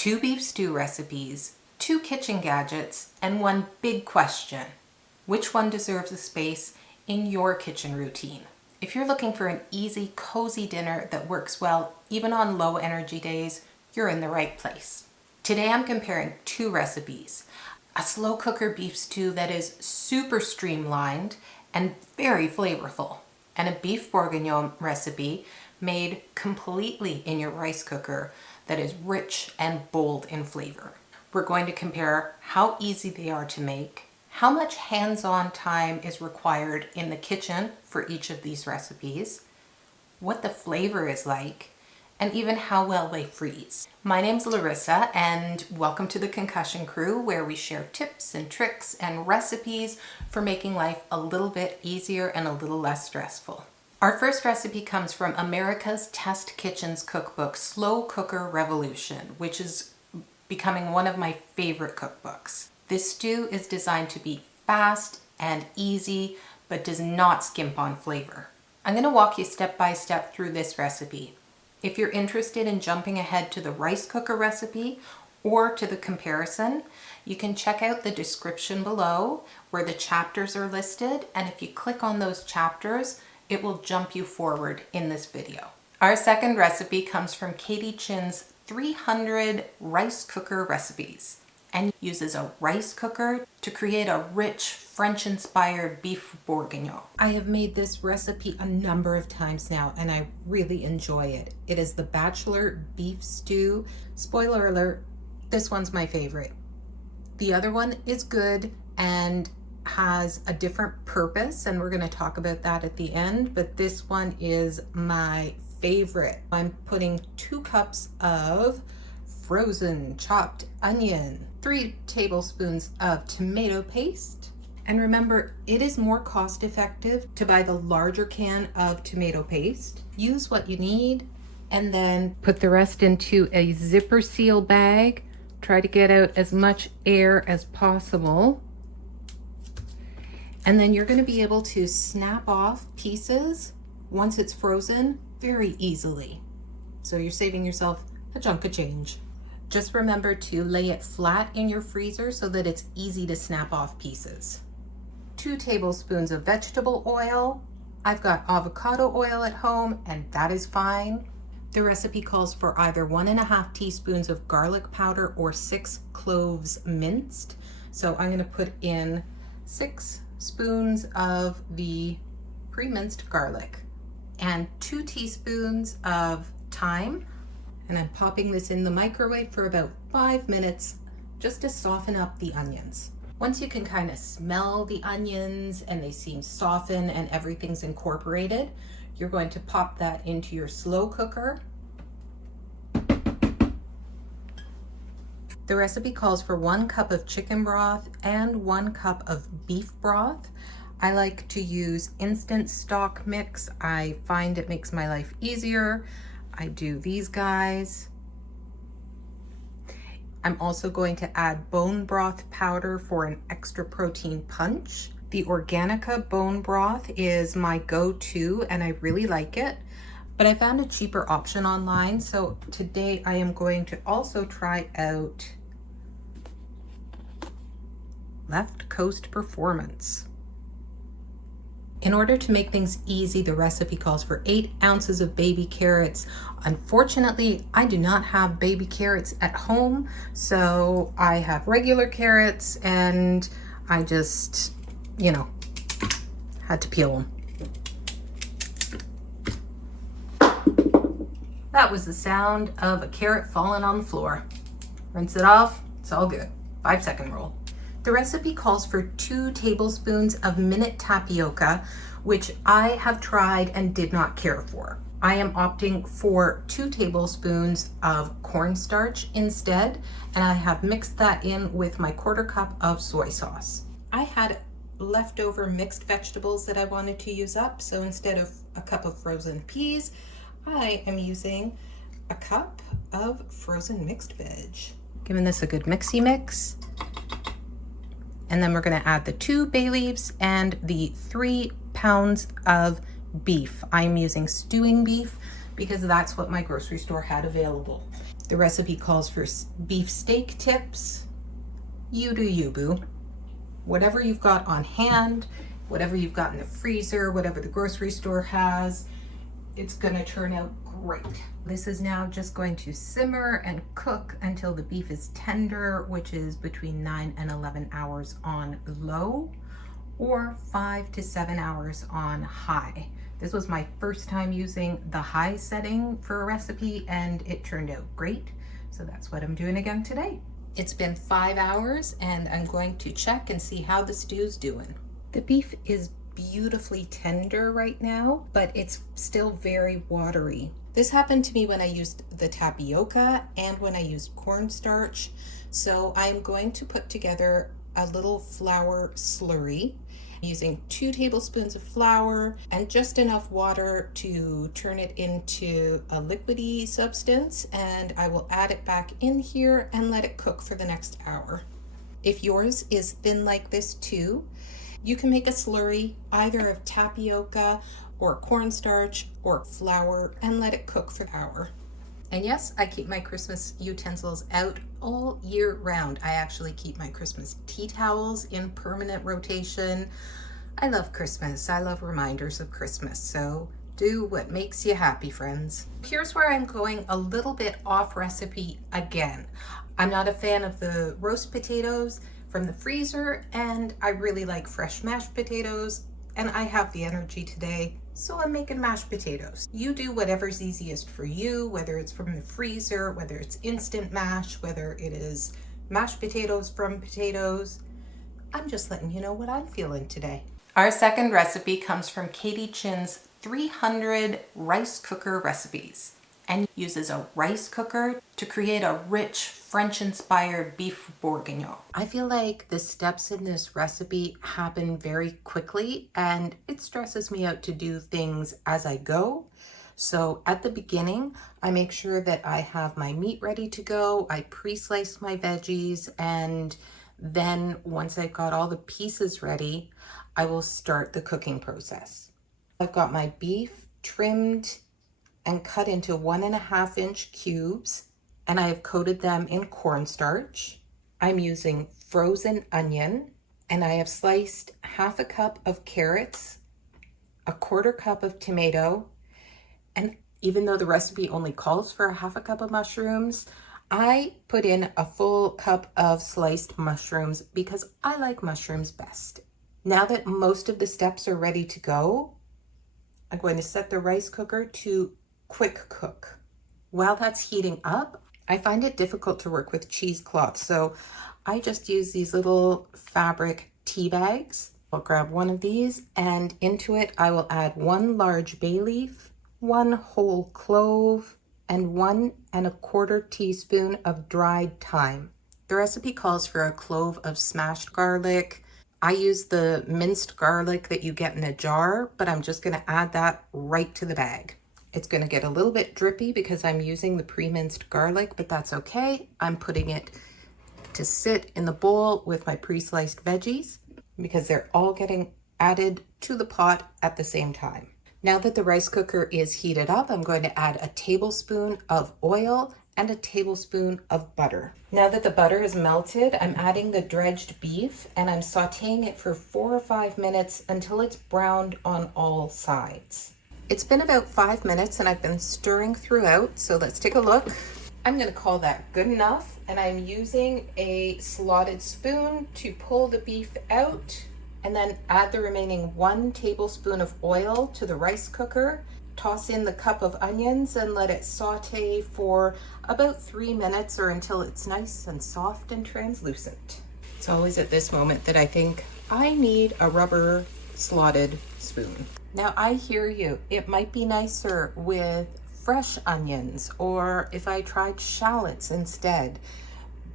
2 beef stew recipes, 2 kitchen gadgets, and 1 big question. Which one deserves a space in your kitchen routine? If you're looking for an easy, cozy dinner that works well even on low energy days, you're in the right place. Today I'm comparing 2 recipes. A slow cooker beef stew that is super streamlined and very flavorful, and a beef bourguignon recipe made completely in your rice cooker that is rich and bold in flavor. We're going to compare how easy they are to make, how much hands-on time is required in the kitchen for each of these recipes, what the flavor is like, and even how well they freeze. My name's Larissa, and welcome to the Concussion Crew, where we share tips and tricks and recipes for making life a little bit easier and a little less stressful. Our first recipe comes from America's Test Kitchen's cookbook, Slow Cooker Revolution, which is becoming one of my favorite cookbooks. This stew is designed to be fast and easy, but does not skimp on flavor. I'm going to walk you step by step through this recipe. If you're interested in jumping ahead to the rice cooker recipe or to the comparison, you can check out the description below where the chapters are listed, and if you click on those chapters, it will jump you forward in this video. Our second recipe comes from Kathie Chin's 300 rice cooker recipes and uses a rice cooker to create a rich French-inspired beef bourguignon. I have made this recipe a number of times now and I really enjoy it. It is the Bachelor beef stew. Spoiler alert, this one's my favorite. The other one is good and has a different purpose, and we're going to talk about that at the end, but this one is my favorite. I'm putting 2 cups of frozen chopped onion, 3 tablespoons of tomato paste, and remember, it is more cost effective to buy the larger can of tomato paste. Use what you need and then put the rest into a zipper seal bag. Try to get out as much air as possible. And then you're going to be able to snap off pieces once it's frozen very easily. So you're saving yourself a chunk of change. Just remember to lay it flat in your freezer so that it's easy to snap off pieces. 2 tablespoons of vegetable oil. I've got avocado oil at home and that is fine. The recipe calls for either 1.5 teaspoons of garlic powder or 6 cloves minced. So I'm going to put in 6 spoons of the pre-minced garlic and 2 teaspoons of thyme, and I'm popping this in the microwave for about 5 minutes just to soften up the onions. Once you can kind of smell the onions and they seem softened and everything's incorporated, you're going to pop that into your slow cooker. The recipe calls for 1 cup of chicken broth and 1 cup of beef broth. I like to use instant stock mix. I find it makes my life easier. I do these guys. I'm also going to add bone broth powder for an extra protein punch. The Organica bone broth is my go-to and I really like it, but I found a cheaper option online. So today I am going to also try out Left Coast Performance. In order to make things easy, the recipe calls for 8 ounces of baby carrots. Unfortunately, I do not have baby carrots at home, so I have regular carrots and I just, had to peel them. That was the sound of a carrot falling on the floor. Rinse it off, it's all good. 5-second rule. The recipe calls for 2 tablespoons of minute tapioca, which I have tried and did not care for. I am opting for 2 tablespoons of cornstarch instead, and I have mixed that in with my 1/4 cup of soy sauce. I had leftover mixed vegetables that I wanted to use up, so instead of a cup of frozen peas, I am using a cup of frozen mixed veg. Giving this a good mixy mix. And then we're going to add the 2 bay leaves and the 3 pounds of beef. I'm using stewing beef because that's what my grocery store had available. The recipe calls for beef steak tips. You do you, boo. Whatever you've got on hand, whatever you've got in the freezer, whatever the grocery store has, it's gonna turn out great. This is now just going to simmer and cook until the beef is tender, which is between 9 and 11 hours on low or 5 to 7 hours on high. This was my first time using the high setting for a recipe and it turned out great. So that's what I'm doing again today. It's been 5 hours and I'm going to check and see how the stew's doing. The beef is beautifully tender right now, but it's still very watery. This happened to me when I used the tapioca and when I used cornstarch. So I'm going to put together a little flour slurry using 2 tablespoons of flour and just enough water to turn it into a liquidy substance, and I will add it back in here and let it cook for the next hour. If yours is thin like this too, you can make a slurry either of tapioca or cornstarch or flour and let it cook for an hour. And yes, I keep my Christmas utensils out all year round. I actually keep my Christmas tea towels in permanent rotation. I love Christmas. I love reminders of Christmas. So do what makes you happy, friends. Here's where I'm going a little bit off recipe again. I'm not a fan of the roast potatoes from the freezer, and I really like fresh mashed potatoes, and I have the energy today, so I'm making mashed potatoes. You do whatever's easiest for you, whether it's from the freezer, whether it's instant mash, whether it is mashed potatoes from potatoes. I'm just letting you know what I'm feeling today. Our second recipe comes from Kathie Chin's 300 rice cooker recipes and uses a rice cooker to create a rich French-inspired beef bourguignon. I feel like the steps in this recipe happen very quickly and it stresses me out to do things as I go. So at the beginning, I make sure that I have my meat ready to go. I pre-slice my veggies, and then once I've got all the pieces ready, I will start the cooking process. I've got my beef trimmed and cut into 1.5-inch cubes, and I have coated them in cornstarch. I'm using frozen onion, and I have sliced 1/2 cup of carrots, 1/4 cup of tomato, and even though the recipe only calls for 1/2 cup of mushrooms, I put in a full cup of sliced mushrooms because I like mushrooms best. Now that most of the steps are ready to go, I'm going to set the rice cooker to quick cook. While that's heating up, I find it difficult to work with cheesecloth, so I just use these little fabric tea bags. I'll grab one of these, and into it I will add 1 large bay leaf, 1 whole clove, and 1 1/4 teaspoon of dried thyme. The recipe calls for a clove of smashed garlic. I use the minced garlic that you get in a jar, but I'm just going to add that right to the bag. It's going to get a little bit drippy because I'm using the pre-minced garlic, but that's okay. I'm putting it to sit in the bowl with my pre-sliced veggies because they're all getting added to the pot at the same time. Now that the rice cooker is heated up, I'm going to add a tablespoon of oil and a tablespoon of butter. Now that the butter is melted, I'm adding the dredged beef and I'm sauteing it for 4 or 5 minutes until it's browned on all sides. It's been about 5 minutes and I've been stirring throughout, so let's take a look. I'm going to call that good enough, and I'm using a slotted spoon to pull the beef out and then add the remaining 1 tablespoon of oil to the rice cooker. Toss in the cup of onions and let it saute for about 3 minutes or until it's nice and soft and translucent. It's always at this moment that I think I need a rubber slotted spoon. Now I hear you. It might be nicer with fresh onions or if I tried shallots instead,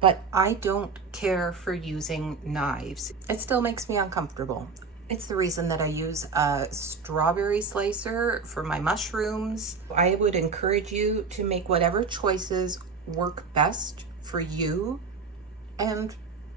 but I don't care for using knives. It still makes me uncomfortable. It's the reason that I use a strawberry slicer for my mushrooms. I would encourage you to make whatever choices work best for you and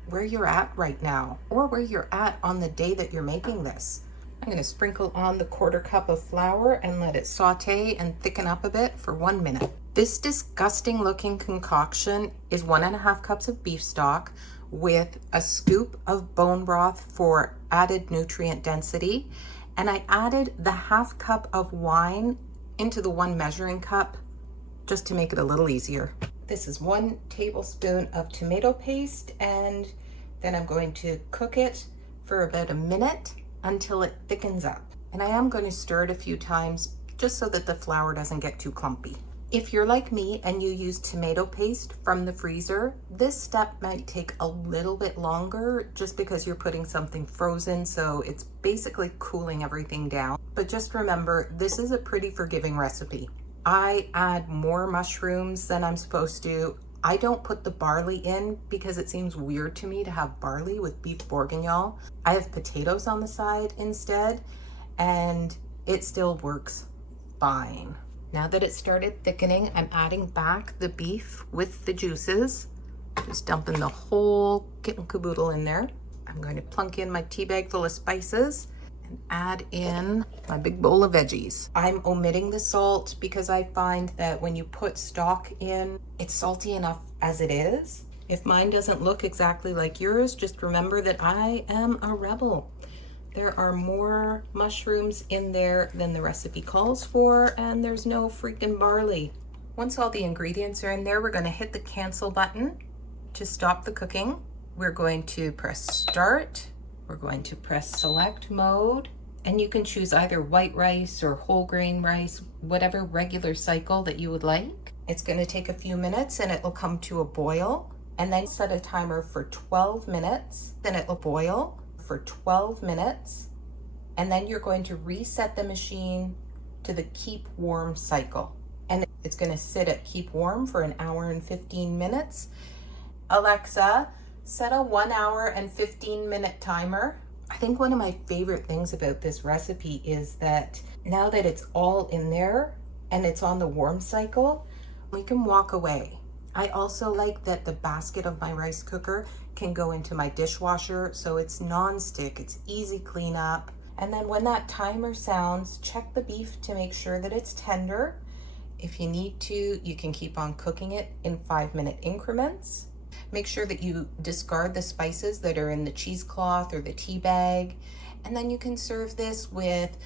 where you're at right now, or where you're at on the day that you're making this. I'm going to sprinkle on the 1/4 cup of flour and let it saute and thicken up a bit for 1 minute. This disgusting looking concoction is 1.5 cups of beef stock with a scoop of bone broth for added nutrient density. And I added the 1/2 cup of wine into the 1 measuring cup just to make it a little easier. This is 1 tablespoon of tomato paste, and then I'm going to cook it for about a minute until it thickens up. And I am going to stir it a few times just so that the flour doesn't get too clumpy. If you're like me and you use tomato paste from the freezer, this step might take a little bit longer just because you're putting something frozen, so it's basically cooling everything down. But just remember, this is a pretty forgiving recipe. I add more mushrooms than I'm supposed to. I don't put the barley in because it seems weird to me to have barley with beef bourguignon. I have potatoes on the side instead, and it still works fine. Now that it started thickening, I'm adding back the beef with the juices. Just dumping the whole kit and caboodle in there. I'm going to plunk in my tea bag full of spices and add in my big bowl of veggies. I'm omitting the salt because I find that when you put stock in, it's salty enough as it is. If mine doesn't look exactly like yours, just remember that I am a rebel. There are more mushrooms in there than the recipe calls for, and there's no freaking barley. Once all the ingredients are in there, we're going to hit the cancel button to stop the cooking. We're going to press start. We're going to press select mode, and you can choose either white rice or whole grain rice, whatever regular cycle that you would like. It's going to take a few minutes and it will come to a boil, and then set a timer for 12 minutes. Then it will boil for 12 minutes, and then you're going to reset the machine to the keep warm cycle, and it's going to sit at keep warm for 1 hour and 15 minutes. Alexa, set a 1 hour and 15-minute timer. I think one of my favorite things about this recipe is that now that it's all in there and it's on the warm cycle, we can walk away. I also like that the basket of my rice cooker can go into my dishwasher, so it's non-stick, it's easy cleanup. And then when that timer sounds, check the beef to make sure that it's tender. If you need to, you can keep on cooking it in 5-minute increments. Make sure that you discard the spices that are in the cheesecloth or the tea bag. And then you can serve this with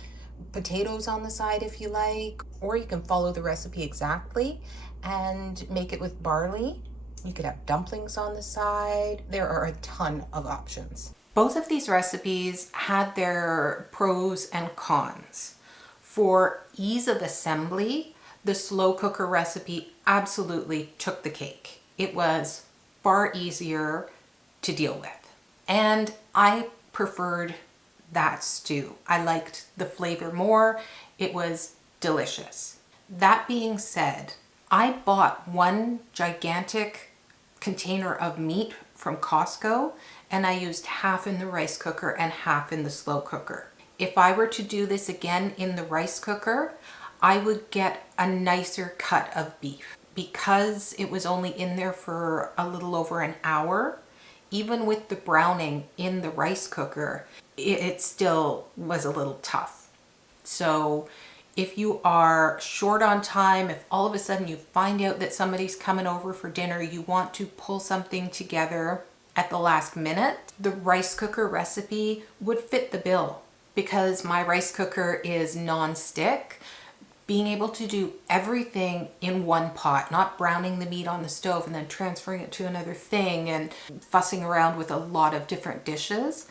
potatoes on the side if you like, or you can follow the recipe exactly and make it with barley. You could have dumplings on the side. There are a ton of options. Both of these recipes had their pros and cons. For ease of assembly, the slow cooker recipe absolutely took the cake. It was far easier to deal with. And I preferred that stew. I liked the flavor more. It was delicious. That being said, I bought 1 gigantic container of meat from Costco, and I used half in the rice cooker and half in the slow cooker. If I were to do this again in the rice cooker, I would get a nicer cut of beef. Because it was only in there for a little over 1 hour, even with the browning in the rice cooker, it still was a little tough. So if you are short on time, if all of a sudden you find out that somebody's coming over for dinner, you want to pull something together at the last minute, the rice cooker recipe would fit the bill. Because my rice cooker is non-stick, being able to do everything in one pot, not browning the meat on the stove and then transferring it to another thing and fussing around with a lot of different dishes,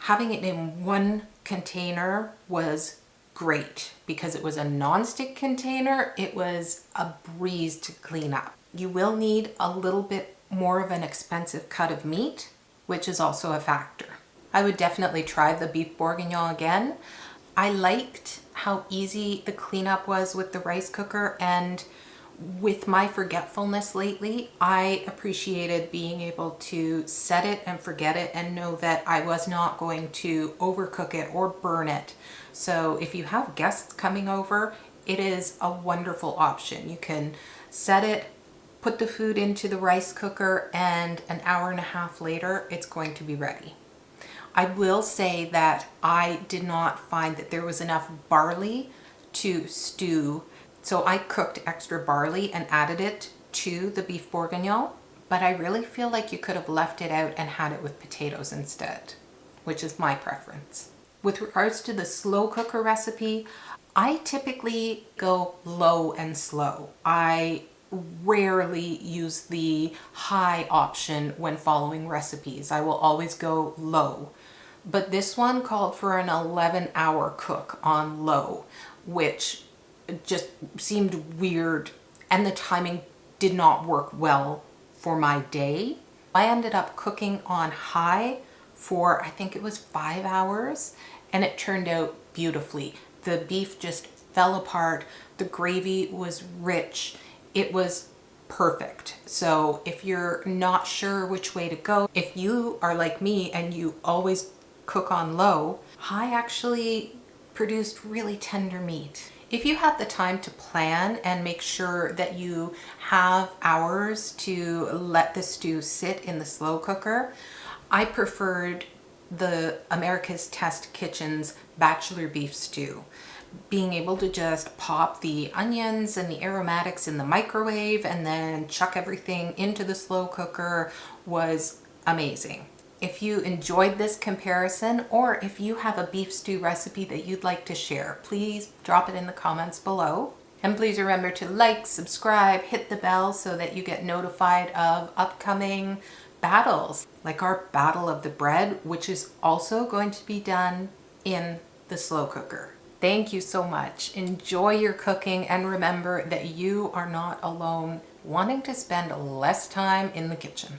having it in one container was great because it was a non-stick container. It was a breeze to clean up. You will need a little bit more of an expensive cut of meat, which is also a factor. I would definitely try the beef bourguignon again. I liked how easy the cleanup was with the rice cooker, and with my forgetfulness lately, I appreciated being able to set it and forget it and know that I was not going to overcook it or burn it. So if you have guests coming over, it is a wonderful option. You can set it, put the food into the rice cooker, and 1.5 hours later, it's going to be ready. I will say that I did not find that there was enough barley to stew So I cooked extra barley and added it to the beef bourguignon, but I really feel like you could have left it out and had it with potatoes instead, which is my preference. With regards to the slow cooker recipe, I typically go low and slow. I rarely use the high option when following recipes. I will always go low. But this one called for an 11-hour cook on low, which just seemed weird, and the timing did not work well for my day. I ended up cooking on high for, I think it was 5 hours, and it turned out beautifully. The beef just fell apart. The gravy was rich. It was perfect. So if you're not sure which way to go, if you are like me and you always cook on low, high actually produced really tender meat. If you have the time to plan and make sure that you have hours to let the stew sit in the slow cooker, I preferred the America's Test Kitchen's Bachelor beef stew. Being able to just pop the onions and the aromatics in the microwave and then chuck everything into the slow cooker was amazing. If you enjoyed this comparison, or if you have a beef stew recipe that you'd like to share, please drop it in the comments below. And please remember to like, subscribe, hit the bell so that you get notified of upcoming battles, like our Battle of the Bread, which is also going to be done in the slow cooker. Thank you so much. Enjoy your cooking, and remember that you are not alone wanting to spend less time in the kitchen.